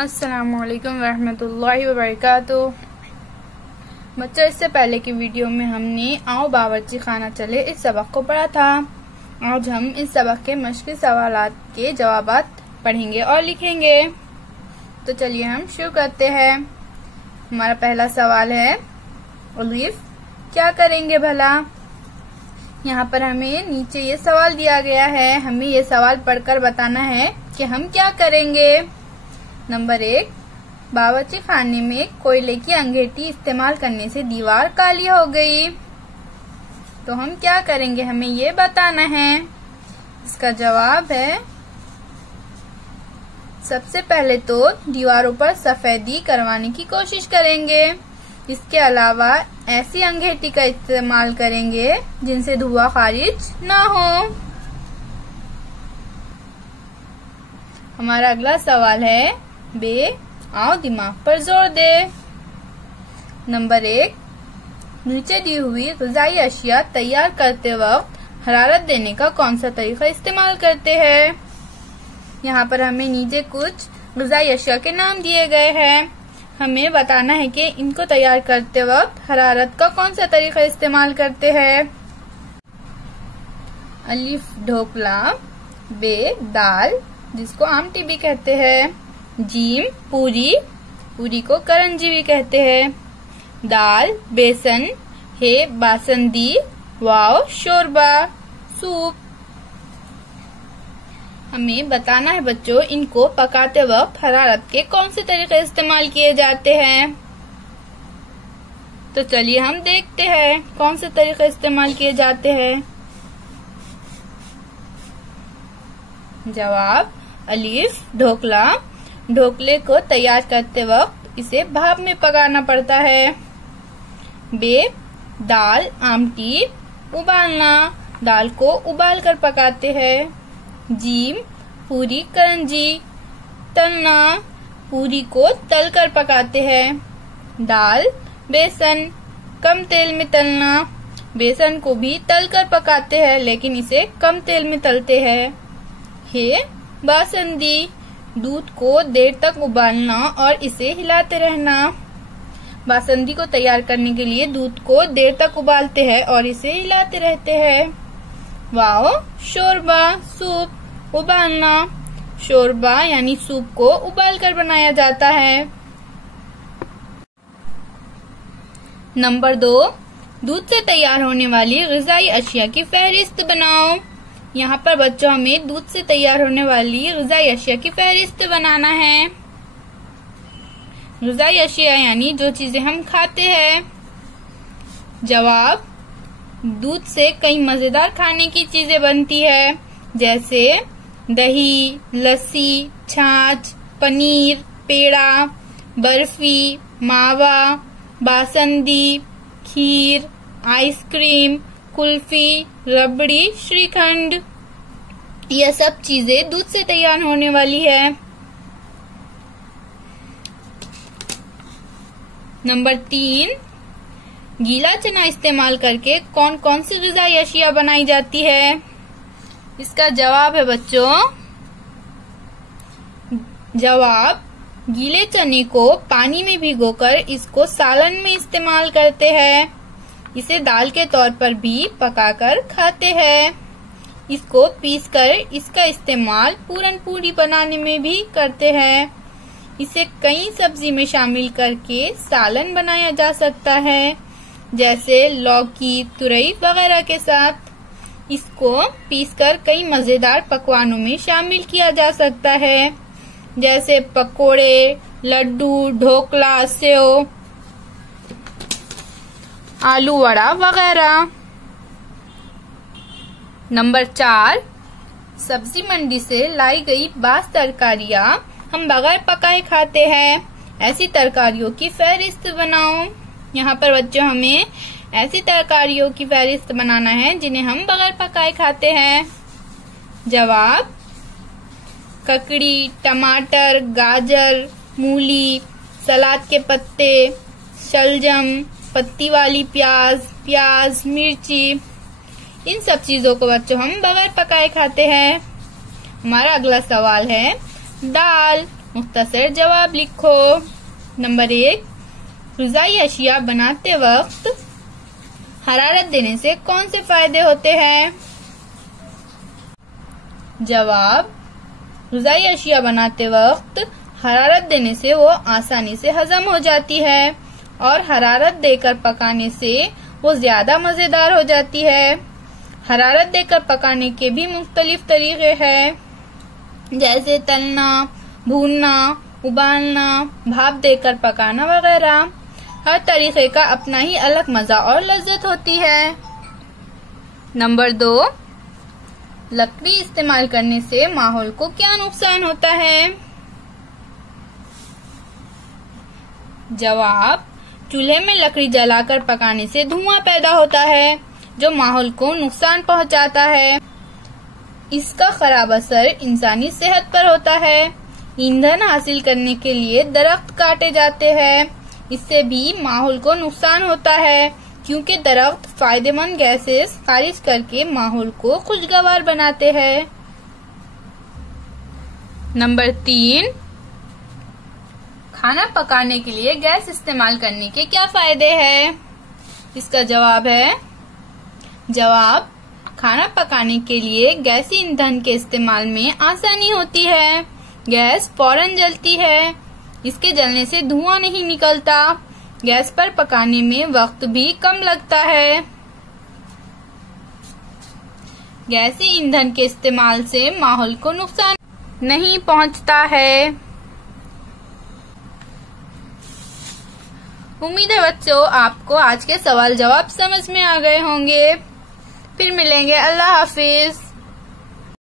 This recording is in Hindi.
अस्सलामुअलैकुम वरहमतुल्लाहि वबरकातुहू। बच्चों, इससे पहले की वीडियो में हमने आओ बावर्ची खाना चले इस सबक को पढ़ा था। आज हम इस सबक के मश्की सवालात के जवाबात पढ़ेंगे और लिखेंगे। तो चलिए हम शुरू करते हैं। हमारा पहला सवाल है, अलीफ क्या करेंगे भला। यहाँ पर हमें नीचे ये सवाल दिया गया है, हमें ये सवाल पढ़कर बताना है कि हम क्या करेंगे। नंबर 1, बावर्ची खाने में कोयले की अंगीठी इस्तेमाल करने से दीवार काली हो गई। तो हम क्या करेंगे, हमें ये बताना है। इसका जवाब है, सबसे पहले तो दीवारों पर सफेदी करवाने की कोशिश करेंगे। इसके अलावा ऐसी अंगीठी का इस्तेमाल करेंगे जिनसे धुआं खारिज ना हो। हमारा अगला सवाल है, बे आओ दिमाग पर जोर दे। नंबर 1, नीचे दी हुई ग़िज़ाई अशिया तैयार करते वक्त हरारत देने का कौन सा तरीका इस्तेमाल करते हैं। यहाँ पर हमें नीचे कुछ ग़िज़ाई अशिया के नाम दिए गए हैं। हमें बताना है कि इनको तैयार करते वक्त हरारत का कौन सा तरीका इस्तेमाल करते हैं। अलिफ ढोकला, बे दाल जिसको आमटी भी कहते हैं, जीम पूरी, पूरी को करंजी भी कहते हैं, दाल बेसन, हे बासंदी, वाव शोरबा सूप। हमें बताना है बच्चों, इनको पकाते वक्त हरारत के कौन से तरीके इस्तेमाल किए जाते हैं। तो चलिए हम देखते हैं कौन से तरीके इस्तेमाल किए जाते हैं। जवाब अलीफ ढोकला, ढोकले को तैयार करते वक्त इसे भाप में पकाना पड़ता है। बे दाल आमटी, उबालना, दाल को उबाल कर पकाते हैं। जीम पूरी करंजी, तलना, पूरी को तल कर पकाते हैं। दाल बेसन, कम तेल में तलना, बेसन को भी तल कर पकाते हैं लेकिन इसे कम तेल में तलते हैं। हे बासंदी, दूध को देर तक उबालना और इसे हिलाते रहना। बासंदी को तैयार करने के लिए दूध को देर तक उबालते हैं और इसे हिलाते रहते हैं। वाओ शोरबा, सूप, उबालना, शोरबा यानी सूप को उबालकर बनाया जाता है। नंबर 2, दूध से तैयार होने वाली ग़िज़ाई अशिया की फहरिस्त बनाओ। यहाँ पर बच्चों हमें दूध से तैयार होने वाली ग़िज़ाई अशिया की फहरिस्त बनाना है। ग़िज़ाई अशिया यानी जो चीजें हम खाते हैं। जवाब, दूध से कई मजेदार खाने की चीजें बनती है, जैसे दही, लस्सी, छाछ, पनीर, पेड़ा, बर्फी, मावा, बासंदी, खीर, आइसक्रीम, कुल्फी, रबड़ी, श्रीखंड। यह सब चीजें दूध से तैयार होने वाली है। नंबर 3, गीला चना इस्तेमाल करके कौन कौन सी ग़िज़ाई अशिया बनाई जाती है। इसका जवाब है बच्चों, जवाब गीले चने को पानी में भिगोकर इसको सालन में इस्तेमाल करते हैं। इसे दाल के तौर पर भी पकाकर खाते हैं। इसको पीसकर इसका इस्तेमाल पूरन पूरी बनाने में भी करते हैं। इसे कई सब्जी में शामिल करके सालन बनाया जा सकता है, जैसे लौकी, तुरई वगैरह के साथ। इसको पीसकर कई मजेदार पकवानों में शामिल किया जा सकता है, जैसे पकोड़े, लड्डू, ढोकला, सेव, आलू वड़ा वगैरह। नंबर 4, सब्जी मंडी से लाई गई बास तरकारियाँ हम बगैर पकाए खाते हैं। ऐसी तरकारियों की फहरिस्त बनाओ। यहाँ पर बच्चों हमें ऐसी तरकारियों की फहरिस्त बनाना है जिन्हें हम बगैर पकाए खाते हैं। जवाब, ककड़ी, टमाटर, गाजर, मूली, सलाद के पत्ते, शलजम, पत्ती वाली प्याज, मिर्ची, इन सब चीजों को बच्चों हम बगैर पकाए खाते हैं। हमारा अगला सवाल है, दाल मुख्तसर जवाब लिखो। नंबर 1, ग़िज़ाई अशिया बनाते वक्त हरारत देने से कौन से फायदे होते हैं? जवाब, ग़िज़ाई अशिया बनाते वक्त हरारत देने से वो आसानी से हजम हो जाती है और हरारत देकर पकाने से वो ज्यादा मजेदार हो जाती है। हरारत देकर पकाने के भी मुख्तलिफ तरीके हैं, जैसे तलना, भूनना, उबालना, भाप देकर पकाना वगैरह। हर तरीके का अपना ही अलग मजा और लज्जत होती है। नंबर 2, लकड़ी इस्तेमाल करने से माहौल को क्या नुकसान होता है? जवाब, चूल्हे में लकड़ी जलाकर पकाने से धुआं पैदा होता है जो माहौल को नुकसान पहुंचाता है। इसका खराब असर इंसानी सेहत पर होता है। ईंधन हासिल करने के लिए दरख्त काटे जाते हैं, इससे भी माहौल को नुकसान होता है क्योंकि दरख्त फायदेमंद गैसेस खारिज करके माहौल को खुशगवार बनाते हैं। नंबर 3, खाना पकाने के लिए गैस इस्तेमाल करने के क्या फायदे हैं? इसका जवाब है, जवाब, खाना पकाने के लिए गैसी ईंधन के इस्तेमाल में आसानी होती है। गैस फौरन जलती है, इसके जलने से धुआं नहीं निकलता। गैस पर पकाने में वक्त भी कम लगता है। गैसी ईंधन के इस्तेमाल से माहौल को नुकसान नहीं पहुंचता है। उम्मीद है बच्चों आपको आज के सवाल जवाब समझ में आ गए होंगे। फिर मिलेंगे। अल्लाह हाफिज।